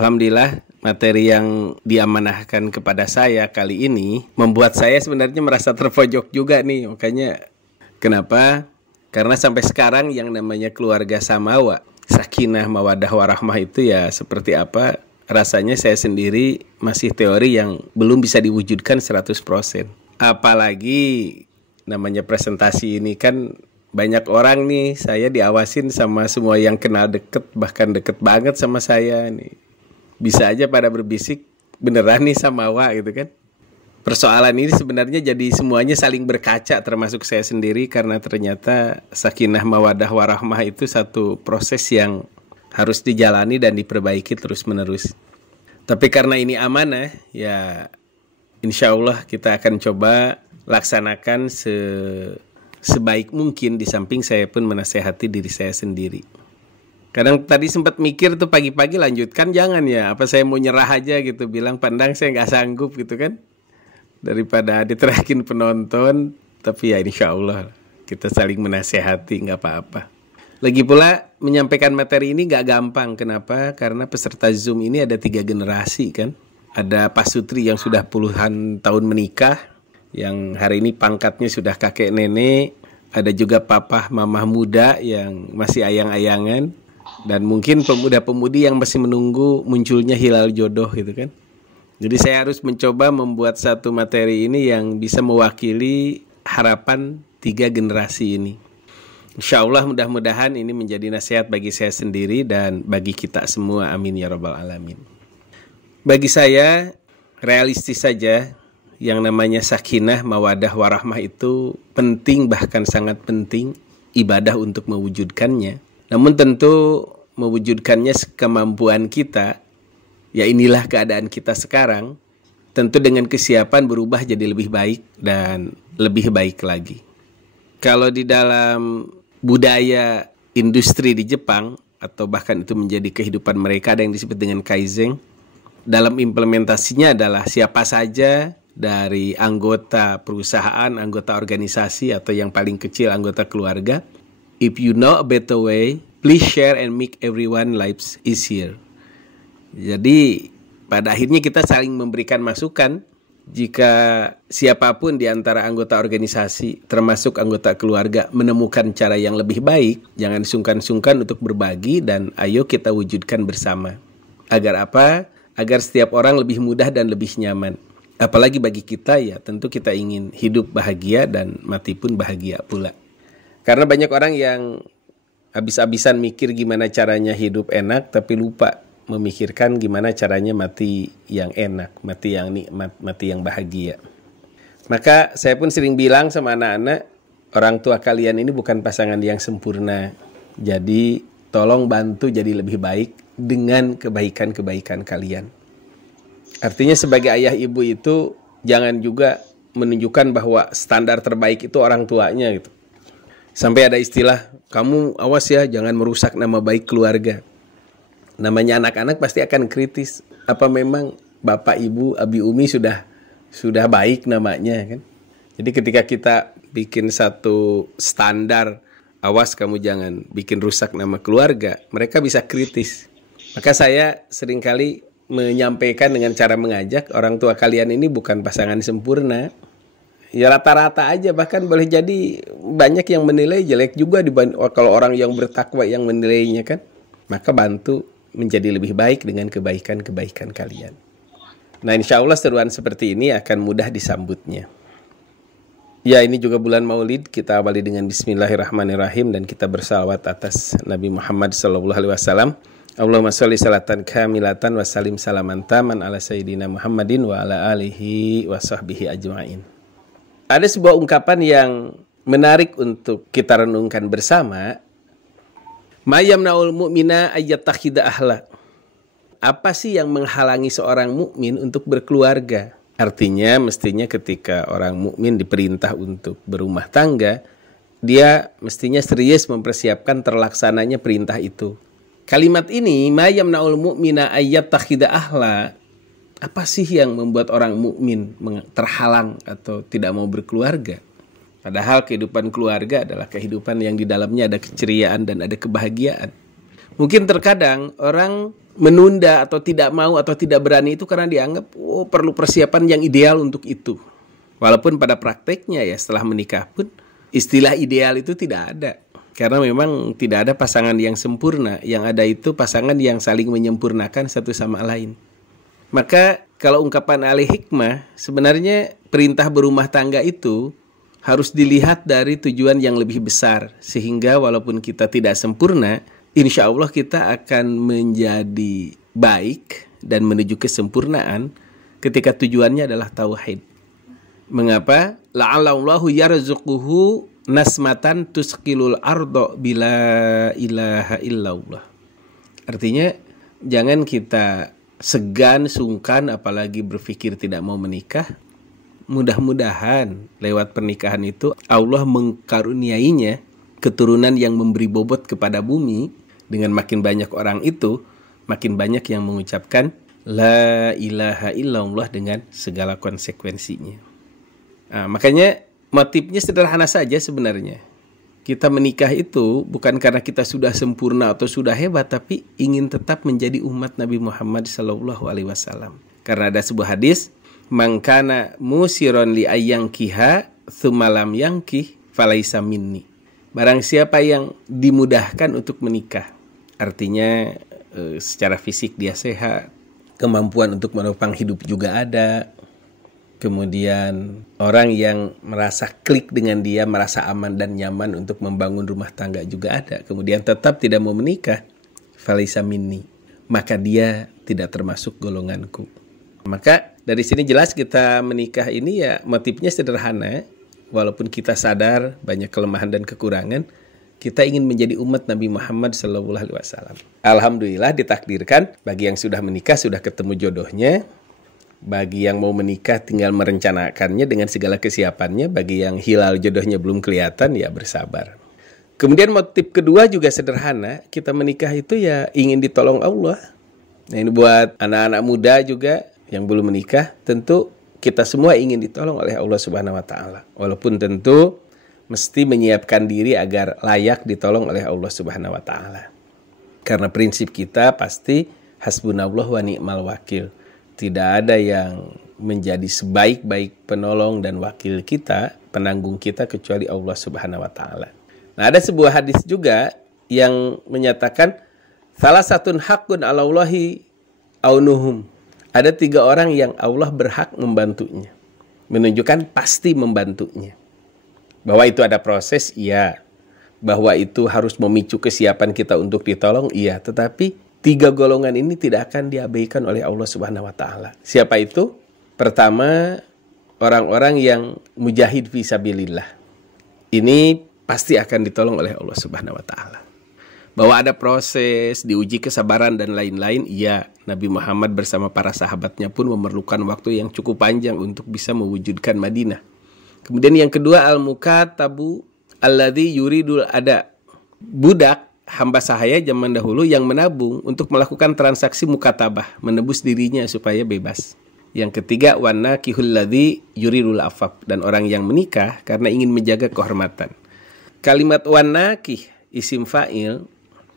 Alhamdulillah, materi yang diamanahkan kepada saya kali ini membuat saya sebenarnya merasa terpojok juga nih. Makanya kenapa? Karena sampai sekarang yang namanya keluarga samawa, sakinah, mawadah, warahmah itu ya seperti apa? Rasanya saya sendiri masih teori yang belum bisa diwujudkan 100%. Apalagi namanya presentasi ini kan banyak orang nih, saya diawasin sama semua yang kenal deket, bahkan deket banget sama saya nih. Bisa aja pada berbisik beneran nih samawa gitu kan. Persoalan ini sebenarnya jadi semuanya saling berkaca termasuk saya sendiri, karena ternyata sakinah mawadah warahmah itu satu proses yang harus dijalani dan diperbaiki terus menerus. Tapi karena ini amanah, ya insya Allah kita akan coba laksanakan sebaik mungkin, di samping saya pun menasehati diri saya sendiri. Kadang tadi sempat mikir tuh pagi-pagi lanjutkan jangan ya, apa saya mau nyerah aja gitu, bilang pandang saya nggak sanggup gitu kan, daripada diterakin penonton. Tapi ya insya Allah kita saling menasehati, nggak apa-apa. Lagi pula menyampaikan materi ini nggak gampang. Kenapa? Karena peserta Zoom ini ada 3 generasi kan. Ada Pak Sutri yang sudah puluhan tahun menikah, yang hari ini pangkatnya sudah kakek nenek. Ada juga papa mamah muda yang masih ayang-ayangan. Dan mungkin pemuda-pemudi yang masih menunggu munculnya hilal jodoh gitu kan. Jadi saya harus mencoba membuat satu materi ini yang bisa mewakili harapan 3 generasi ini. Insya Allah mudah-mudahan ini menjadi nasihat bagi saya sendiri dan bagi kita semua. Amin ya rabbal alamin. Bagi saya realistis saja, yang namanya sakinah, mawadah, warahmah itu penting, bahkan sangat penting, ibadah untuk mewujudkannya. Namun tentu mewujudkannya sekemampuan kita, ya inilah keadaan kita sekarang, tentu dengan kesiapan berubah jadi lebih baik dan lebih baik lagi. Kalau di dalam budaya industri di Jepang, atau bahkan itu menjadi kehidupan mereka, ada yang disebut dengan kaizen. Dalam implementasinya adalah siapa saja dari anggota perusahaan, anggota organisasi, atau yang paling kecil anggota keluarga, if you know a better way, please share and make everyone lives easier. Jadi pada akhirnya kita saling memberikan masukan. Jika siapapun di antara anggota organisasi, termasuk anggota keluarga, menemukan cara yang lebih baik, jangan sungkan-sungkan untuk berbagi dan ayo kita wujudkan bersama. Agar apa? Agar setiap orang lebih mudah dan lebih nyaman. Apalagi bagi kita, ya tentu kita ingin hidup bahagia dan mati pun bahagia pula. Karena banyak orang yang habis-habisan mikir gimana caranya hidup enak, tapi lupa memikirkan gimana caranya mati yang enak, mati yang nikmat, mati yang bahagia. Maka saya pun sering bilang sama anak-anak, orang tua kalian ini bukan pasangan yang sempurna. Jadi tolong bantu jadi lebih baik dengan kebaikan-kebaikan kalian. Artinya sebagai ayah ibu itu jangan juga menunjukkan bahwa standar terbaik itu orang tuanya gitu. Sampai ada istilah, kamu awas ya jangan merusak nama baik keluarga. Namanya anak-anak pasti akan kritis. Apa memang bapak ibu, abi umi sudah baik namanya kan? Jadi ketika kita bikin satu standar, awas kamu jangan bikin rusak nama keluarga, mereka bisa kritis. Maka saya seringkali menyampaikan dengan cara mengajak, orang tua kalian ini bukan pasangan sempurna. Ya rata-rata aja, bahkan boleh jadi banyak yang menilai jelek juga kalau orang yang bertakwa yang menilainya kan. Maka bantu menjadi lebih baik dengan kebaikan-kebaikan kalian. Nah insya Allah seruan seperti ini akan mudah disambutnya. Ya ini juga bulan Maulid, kita awali dengan Bismillahirrahmanirrahim dan kita bersalawat atas Nabi Muhammad SAW. Allahumma sholli salatan kamilatan wa salim salaman taman ala sayyidina Muhammadin wa ala alihi wa sahbihi ajma'in. Ada sebuah ungkapan yang menarik untuk kita renungkan bersama. Ma yamna'ul mu'mina ayyattakhidha ahla. Apa sih yang menghalangi seorang mukmin untuk berkeluarga? Artinya mestinya ketika orang mukmin diperintah untuk berumah tangga, dia mestinya serius mempersiapkan terlaksananya perintah itu. Kalimat ini, ma yamna'ul mu'mina ayyattakhidha ahla, apa sih yang membuat orang mukmin terhalang atau tidak mau berkeluarga? Padahal kehidupan keluarga adalah kehidupan yang di dalamnya ada keceriaan dan ada kebahagiaan. Mungkin terkadang orang menunda atau tidak mau atau tidak berani itu karena dianggap perlu persiapan yang ideal untuk itu. Walaupun pada prakteknya ya setelah menikah pun istilah ideal itu tidak ada. Karena memang tidak ada pasangan yang sempurna. Yang ada itu pasangan yang saling menyempurnakan satu sama lain. Maka kalau ungkapan ahli hikmah, sebenarnya perintah berumah tangga itu harus dilihat dari tujuan yang lebih besar. Sehingga walaupun kita tidak sempurna, insya Allah kita akan menjadi baik dan menuju kesempurnaan ketika tujuannya adalah tauhid. Mengapa? La'allahu yarzuquhu nasmatan tusqilul ardo bila ilaha illallah. Artinya jangan kita segan, sungkan, apalagi berpikir tidak mau menikah. Mudah-mudahan lewat pernikahan itu Allah mengkaruniainya keturunan yang memberi bobot kepada bumi. Dengan makin banyak orang itu, makin banyak yang mengucapkan La ilaha illallah dengan segala konsekuensinya. Nah, makanya motifnya sederhana saja sebenarnya. Kita menikah itu bukan karena kita sudah sempurna atau sudah hebat, tapi ingin tetap menjadi umat Nabi Muhammad SAW. Karena ada sebuah hadis, "Man kana musiron li ayyankiha tsumma lam yankih falaisa minni." Barang siapa yang dimudahkan untuk menikah, artinya secara fisik dia sehat, kemampuan untuk menopang hidup juga ada, kemudian orang yang merasa klik dengan dia, merasa aman dan nyaman untuk membangun rumah tangga juga ada, kemudian tetap tidak mau menikah, falaisa minni, maka dia tidak termasuk golonganku. Maka dari sini jelas kita menikah ini ya motifnya sederhana. Walaupun kita sadar banyak kelemahan dan kekurangan, kita ingin menjadi umat Nabi Muhammad SAW. Alhamdulillah ditakdirkan bagi yang sudah menikah sudah ketemu jodohnya. Bagi yang mau menikah tinggal merencanakannya dengan segala kesiapannya. Bagi yang hilal jodohnya belum kelihatan ya bersabar. Kemudian motif kedua juga sederhana. Kita menikah itu ya ingin ditolong Allah. Nah ini buat anak-anak muda juga yang belum menikah, tentu kita semua ingin ditolong oleh Allah Subhanahu wa taala. Walaupun tentu mesti menyiapkan diri agar layak ditolong oleh Allah Subhanahu wa taala. Karena prinsip kita pasti hasbunallah wa ni'mal wakil. Tidak ada yang menjadi sebaik-baik penolong dan wakil kita, penanggung kita kecuali Allah Subhanahu wa taala. Nah, ada sebuah hadis juga yang menyatakan salah satun haqqun 'alallahi aunuhum. Ada 3 orang yang Allah berhak membantunya. Menunjukkan pasti membantunya. Bahwa itu ada proses, iya. Bahwa itu harus memicu kesiapan kita untuk ditolong, iya. Tetapi 3 golongan ini tidak akan diabaikan oleh Allah Subhanahu wa taala. Siapa itu? Pertama, orang-orang yang mujahid fisabilillah. Ini pasti akan ditolong oleh Allah Subhanahu wa taala. Bahwa ada proses, diuji kesabaran dan lain-lain, iya. Nabi Muhammad bersama para sahabatnya pun memerlukan waktu yang cukup panjang untuk bisa mewujudkan Madinah. Kemudian yang kedua, al-mukatabu alladzi yuridul ada. Budak hamba sahaya zaman dahulu yang menabung untuk melakukan transaksi mukatabah, menebus dirinya supaya bebas. Yang ketiga, wanakihul ladzi yuridul afaf, dan orang yang menikah karena ingin menjaga kehormatan. Kalimat wanakih isim fa'il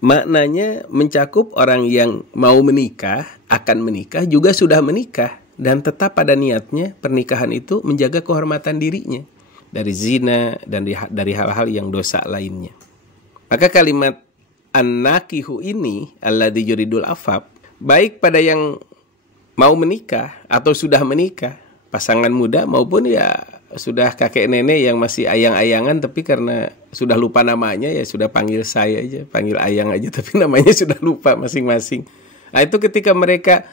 maknanya mencakup orang yang mau menikah, akan menikah, juga sudah menikah, dan tetap pada niatnya pernikahan itu menjaga kehormatan dirinya dari zina dan dari hal-hal yang dosa lainnya. Maka kalimat an-nakihu ini alladzi yuridul afaf baik pada yang mau menikah atau sudah menikah, pasangan muda maupun ya sudah kakek nenek yang masih ayang-ayangan tapi karena sudah lupa namanya ya sudah panggil saya aja, panggil ayang aja tapi namanya sudah lupa masing-masing. Nah itu ketika mereka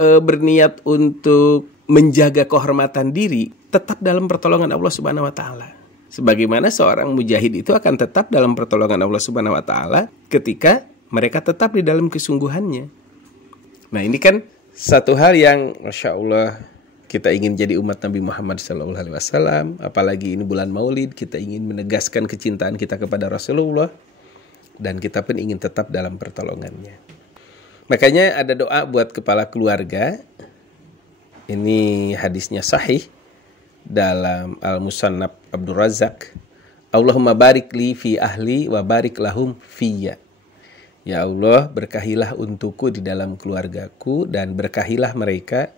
berniat untuk menjaga kehormatan diri, tetap dalam pertolongan Allah Subhanahu wa taala. Sebagaimana seorang mujahid itu akan tetap dalam pertolongan Allah Subhanahu wa taala ketika mereka tetap di dalam kesungguhannya. Nah, ini kan satu hal yang Masya Allah kita ingin jadi umat Nabi Muhammad SAW, apalagi ini bulan Maulid, kita ingin menegaskan kecintaan kita kepada Rasulullah, dan kita pun ingin tetap dalam pertolongannya. Makanya ada doa buat kepala keluarga. Ini hadisnya sahih dalam Al-Musannaf Abdul Razak. Allahumma barik li fi ahli wa barik lahum fiyya. Ya Allah, berkahilah untukku di dalam keluargaku dan berkahilah mereka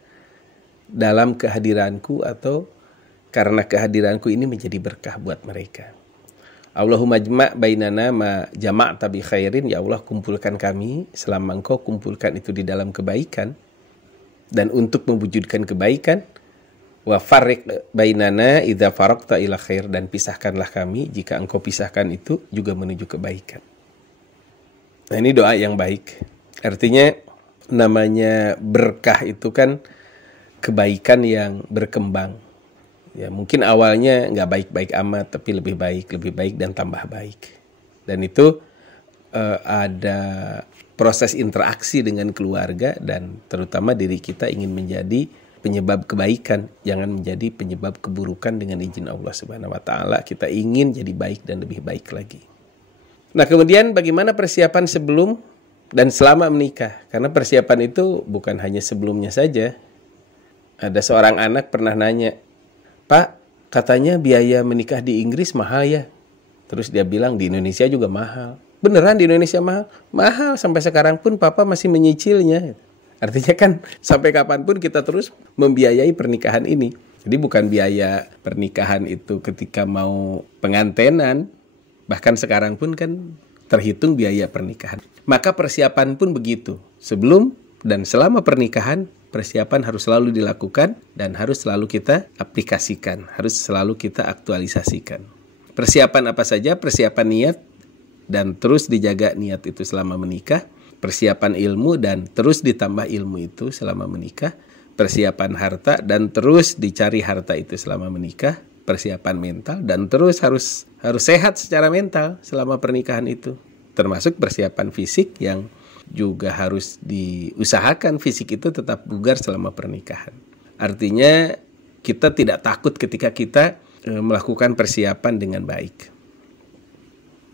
dalam kehadiranku atau karena kehadiranku ini menjadi berkah buat mereka. Allahumma jma' bainana ma jama'ta bi khairin. Ya Allah, kumpulkan kami selama Engkau kumpulkan itu di dalam kebaikan. Dan untuk mewujudkan kebaikan, wa farriq bainana idza faraqta ila khair, dan pisahkanlah kami jika Engkau pisahkan itu juga menuju kebaikan. Nah, ini doa yang baik. Artinya namanya berkah itu kan kebaikan yang berkembang. Ya, mungkin awalnya nggak baik-baik amat, tapi lebih baik dan tambah baik. Dan itu ada proses interaksi dengan keluarga dan terutama diri kita ingin menjadi penyebab kebaikan, jangan menjadi penyebab keburukan. Dengan izin Allah Subhanahu wa taala, kita ingin jadi baik dan lebih baik lagi. Nah, kemudian bagaimana persiapan sebelum dan selama menikah? Karena persiapan itu bukan hanya sebelumnya saja. Ada seorang anak pernah nanya, "Pak, katanya biaya menikah di Inggris mahal ya?" Terus dia bilang, "Di Indonesia juga mahal." "Beneran di Indonesia mahal?" "Mahal, sampai sekarang pun papa masih menyicilnya." Artinya kan sampai kapanpun kita terus membiayai pernikahan ini. Jadi bukan biaya pernikahan itu ketika mau pengantenan, bahkan sekarang pun kan terhitung biaya pernikahan. Maka persiapan pun begitu. Sebelum dan selama pernikahan, persiapan harus selalu dilakukan dan harus selalu kita aplikasikan, harus selalu kita aktualisasikan. Persiapan apa saja? Persiapan niat dan terus dijaga niat itu selama menikah. Persiapan ilmu dan terus ditambah ilmu itu selama menikah. Persiapan harta dan terus dicari harta itu selama menikah. Persiapan mental dan terus harus sehat secara mental selama pernikahan itu. Termasuk persiapan fisik yang juga harus diusahakan fisik itu tetap bugar selama pernikahan. Artinya kita tidak takut ketika kita melakukan persiapan dengan baik.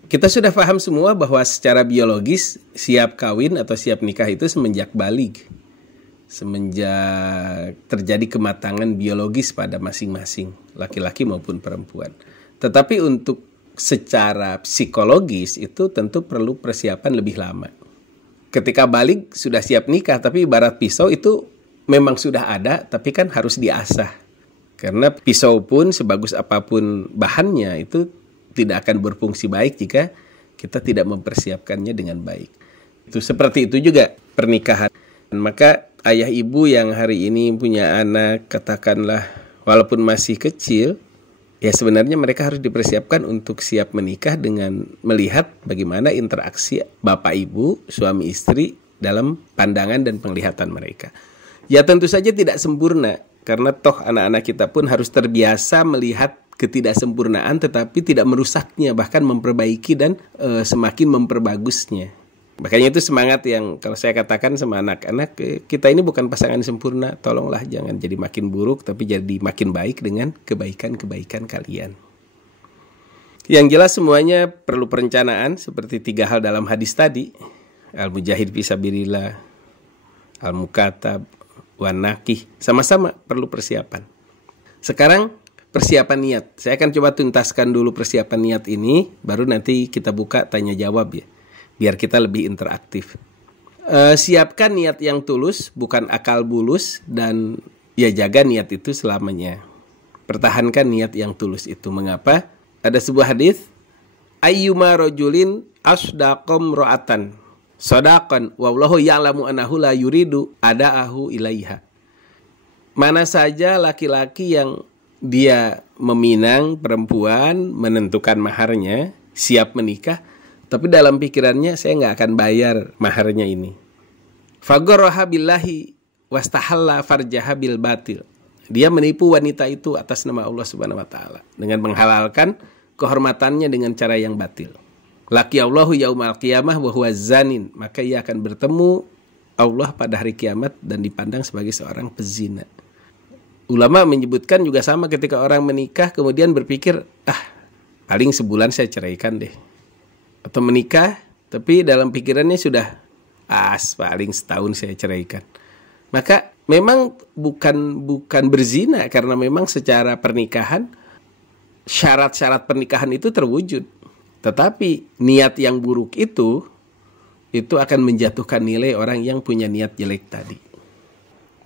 Kita sudah paham semua bahwa secara biologis siap kawin atau siap nikah itu semenjak baligh. Semenjak terjadi kematangan biologis pada masing-masing, laki-laki maupun perempuan. Tetapi untuk secara psikologis itu tentu perlu persiapan lebih lama. Ketika baligh sudah siap nikah, tapi ibarat pisau itu memang sudah ada, tapi kan harus diasah. Karena pisau pun sebagus apapun bahannya itu tidak akan berfungsi baik jika kita tidak mempersiapkannya dengan baik. Itu seperti itu juga pernikahan. Maka ayah ibu yang hari ini punya anak, katakanlah walaupun masih kecil, ya sebenarnya mereka harus dipersiapkan untuk siap menikah dengan melihat bagaimana interaksi bapak ibu, suami istri dalam pandangan dan penglihatan mereka. Ya tentu saja tidak sempurna, karena toh anak-anak kita pun harus terbiasa melihat ketidaksempurnaan tetapi tidak merusaknya, bahkan memperbaiki dan semakin memperbagusnya. Makanya itu semangat yang kalau saya katakan sama anak-anak, kita ini bukan pasangan sempurna, tolonglah jangan jadi makin buruk tapi jadi makin baik dengan kebaikan-kebaikan kalian. Yang jelas semuanya perlu perencanaan seperti 3 hal dalam hadis tadi. Al-mujahid fisabilillah, al-mukatab, wan nakih, sama-sama perlu persiapan. Sekarang persiapan niat. Saya akan coba tuntaskan dulu persiapan niat ini, baru nanti kita buka tanya jawab ya, biar kita lebih interaktif. Siapkan niat yang tulus, bukan akal bulus, dan ya jaga niat itu selamanya. Pertahankan niat yang tulus itu. Mengapa? Ada sebuah hadis, ayyuma rajulin asdaqam ra'atan sadaqan wallahu ya'lamu annahu la yuridu ada'ahu ilaiha. Mana saja laki-laki yang dia meminang perempuan, menentukan maharnya, siap menikah, tapi dalam pikirannya saya nggak akan bayar maharnya ini. Fagorroha billahi wastahalla farjaha bil batil. Dia menipu wanita itu atas nama Allah Subhanahu wa taala dengan menghalalkan kehormatannya dengan cara yang batil. Laki Allahu yaumal qiyamah wa huwa zanin, maka ia akan bertemu Allah pada hari kiamat dan dipandang sebagai seorang pezina. Ulama menyebutkan juga sama ketika orang menikah kemudian berpikir, paling sebulan saya ceraikan deh. Atau menikah tapi dalam pikirannya sudah, paling setahun saya ceraikan. Maka memang bukan berzina, karena memang secara pernikahan syarat-syarat pernikahan itu terwujud. Tetapi niat yang buruk itu itu akan menjatuhkan nilai orang yang punya niat jelek tadi.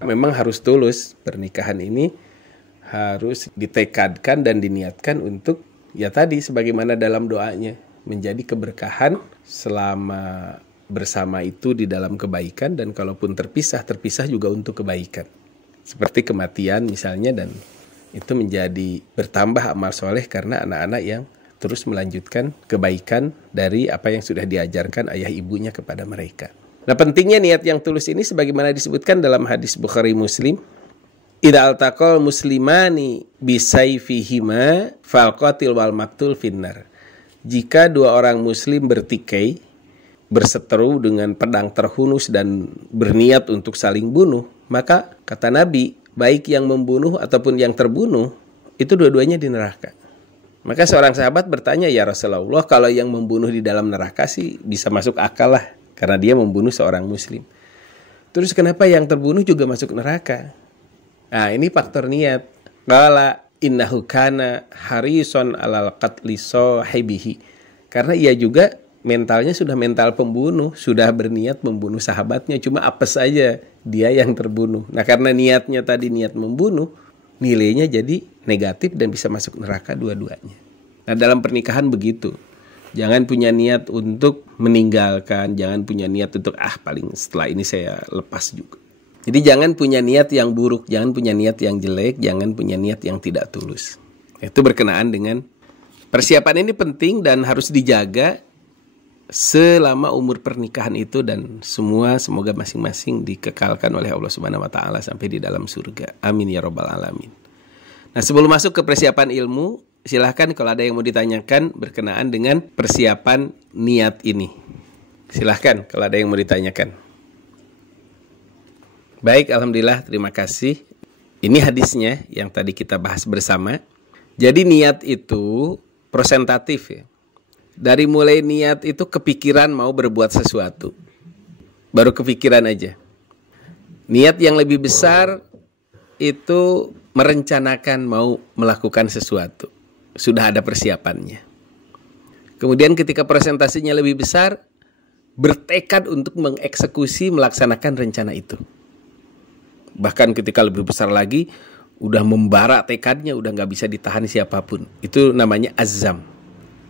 Memang harus tulus, pernikahan ini harus ditekadkan dan diniatkan untuk ya tadi sebagaimana dalam doanya, menjadi keberkahan selama bersama itu di dalam kebaikan, dan kalaupun terpisah juga untuk kebaikan. Seperti kematian misalnya, dan itu menjadi bertambah amal soleh karena anak-anak yang terus melanjutkan kebaikan dari apa yang sudah diajarkan ayah ibunya kepada mereka. Nah, pentingnya niat yang tulus ini sebagaimana disebutkan dalam hadis Bukhari Muslim, idza altaqal muslimani bisayfihima fal qatil wal maqtul finnar. Jika dua orang muslim bertikai, berseteru dengan pedang terhunus dan berniat untuk saling bunuh, maka kata Nabi, baik yang membunuh ataupun yang terbunuh itu dua-duanya di neraka. Maka seorang sahabat bertanya, ya Rasulullah, kalau yang membunuh di dalam neraka sih bisa masuk akal lah, karena dia membunuh seorang muslim. Terus kenapa yang terbunuh juga masuk neraka? Nah, ini faktor niat. Qala innahu kana harison alal qatli sahibihi. Karena ia juga mentalnya sudah mental pembunuh, sudah berniat membunuh sahabatnya, cuma apes saja dia yang terbunuh. Nah, karena niatnya tadi niat membunuh, nilainya jadi negatif dan bisa masuk neraka dua-duanya. Nah, dalam pernikahan begitu. Jangan punya niat untuk meninggalkan, jangan punya niat untuk paling setelah ini saya lepas juga. Jadi jangan punya niat yang buruk, jangan punya niat yang jelek, jangan punya niat yang tidak tulus. Itu berkenaan dengan persiapan ini penting dan harus dijaga selama umur pernikahan itu, dan semua semoga masing-masing dikekalkan oleh Allah Subhanahu wa taala sampai di dalam surga. Amin ya rabbal alamin. Nah, sebelum masuk ke persiapan ilmu, silahkan kalau ada yang mau ditanyakan berkenaan dengan persiapan niat ini. Silahkan kalau ada yang mau ditanyakan. Baik, alhamdulillah, terima kasih. Ini hadisnya yang tadi kita bahas bersama. Jadi niat itu prosentatif ya. Dari mulai niat itu kepikiran mau berbuat sesuatu, baru kepikiran aja. Niat yang lebih besar itu merencanakan mau melakukan sesuatu, sudah ada persiapannya. Kemudian ketika presentasinya lebih besar, bertekad untuk mengeksekusi, melaksanakan rencana itu. Bahkan ketika lebih besar lagi, udah membara tekadnya, udah gak bisa ditahan siapapun. Itu namanya azam.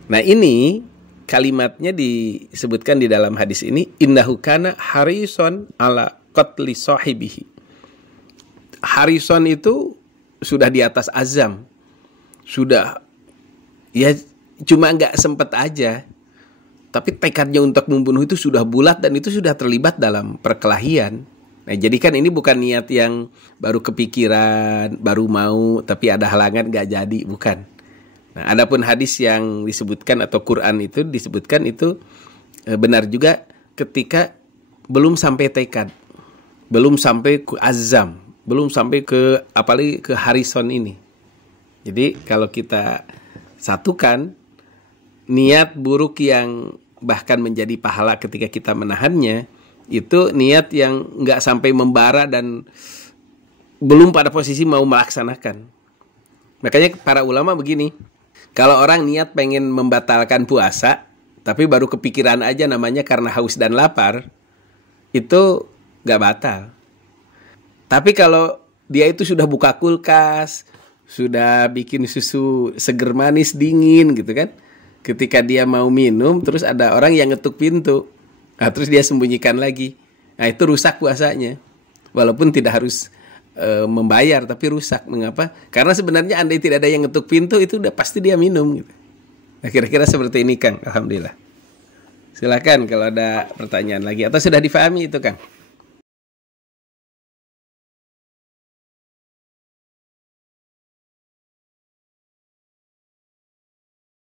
Nah, ini kalimatnya disebutkan di dalam hadis ini, innahu kana harison ala qatli sahibihi. Harison itu sudah di atas azam. Sudah ya cuma gak sempet aja. Tapi tekadnya untuk membunuh itu sudah bulat dan itu sudah terlibat dalam perkelahian. Nah, jadi kan ini bukan niat yang baru kepikiran, baru mau, tapi ada halangan gak jadi, bukan. Nah, adapun hadis yang disebutkan atau Quran itu disebutkan itu benar juga ketika belum sampai tekad, belum sampai ke azam, belum sampai ke apalagi ke harison ini. Jadi kalau kita satukan niat buruk yang bahkan menjadi pahala ketika kita menahannya, itu niat yang nggak sampai membara dan belum pada posisi mau melaksanakan. Makanya para ulama begini, kalau orang niat pengen membatalkan puasa, tapi baru kepikiran aja namanya karena haus dan lapar, itu gak batal. Tapi kalau dia itu sudah buka kulkas, sudah bikin susu seger manis dingin gitu kan, ketika dia mau minum, terus ada orang yang ngetuk pintu, nah, terus dia sembunyikan lagi, nah itu rusak puasanya. Walaupun tidak harus membayar, tapi rusak. Mengapa? Karena sebenarnya andai tidak ada yang ngetuk pintu, itu udah pasti dia minum gitu. Nah, kira-kira seperti ini, Kang. Alhamdulillah. Silakan kalau ada pertanyaan lagi atau sudah difahami itu, Kang.